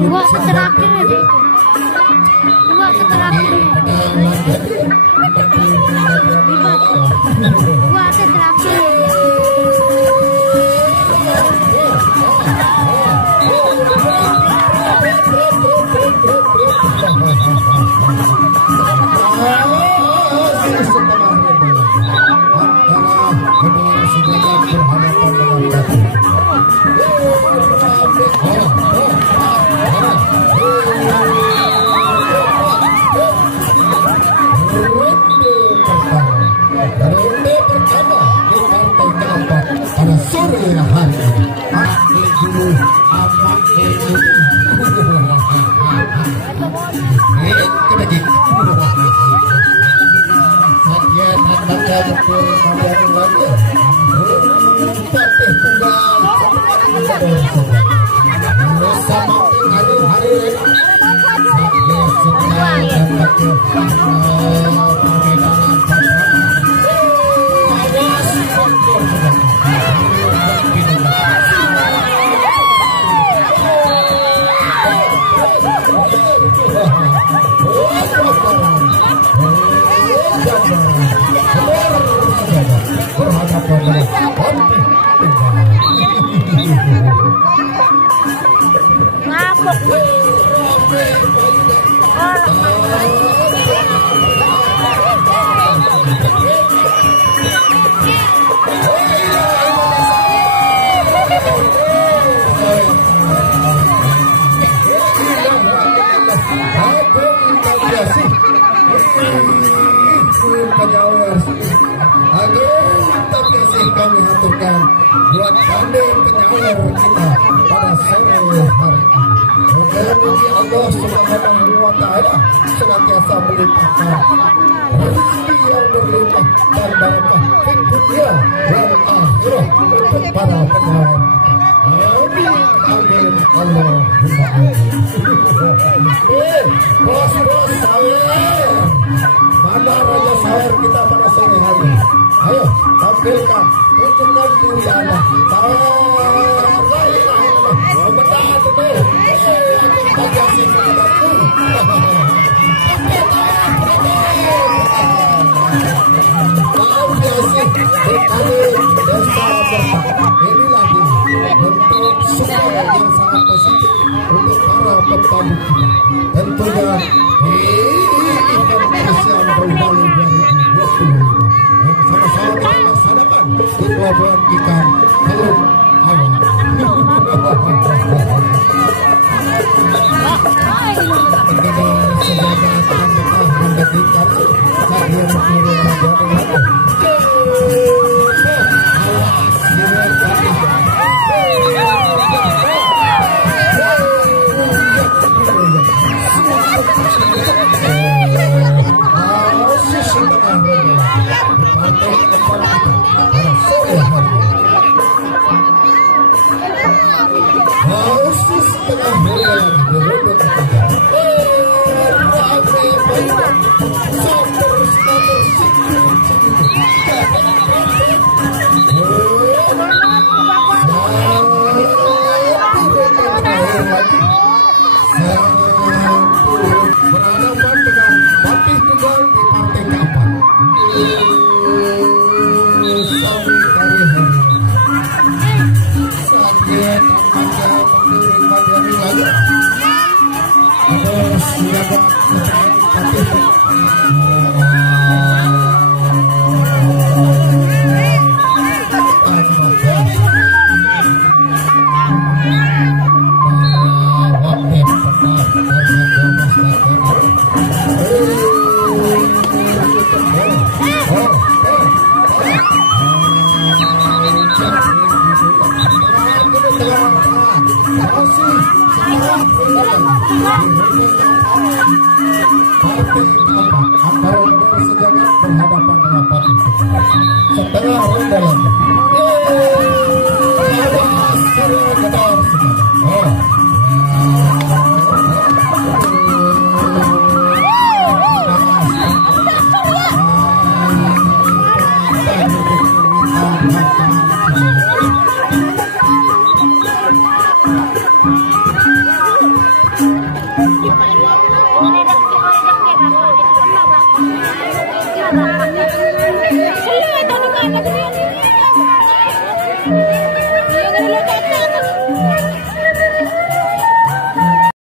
Dua terakhir itu. Dua terakhir. Dua terakhir. Kami haturkan buat kami penyawer kita pada sore hari. Mudah-mudahan Allah Subhanahu wa Ta'ala senantiasa melimpahkan rezeki yang berlimpah dan barokah di dunia dan akhirat untuk para penyawer. Amin amin Allahumma amin. Bos-bos sawer, mana raja sawer kita pada sore hari? Ayo tampilkan, tunjukkan diri Anda. Oh benar betul. Aku kasih kepadaku. Kau kasih berkali desa berkah. Ini lagi bentuk support yang sangat positif untuk para pembantu kita. Tentunya ini event Asian Bali 2025. Sama-sama kita laksanakan di pelabuhan ikan Teluk Awan. setengah ronde lagi. Oh,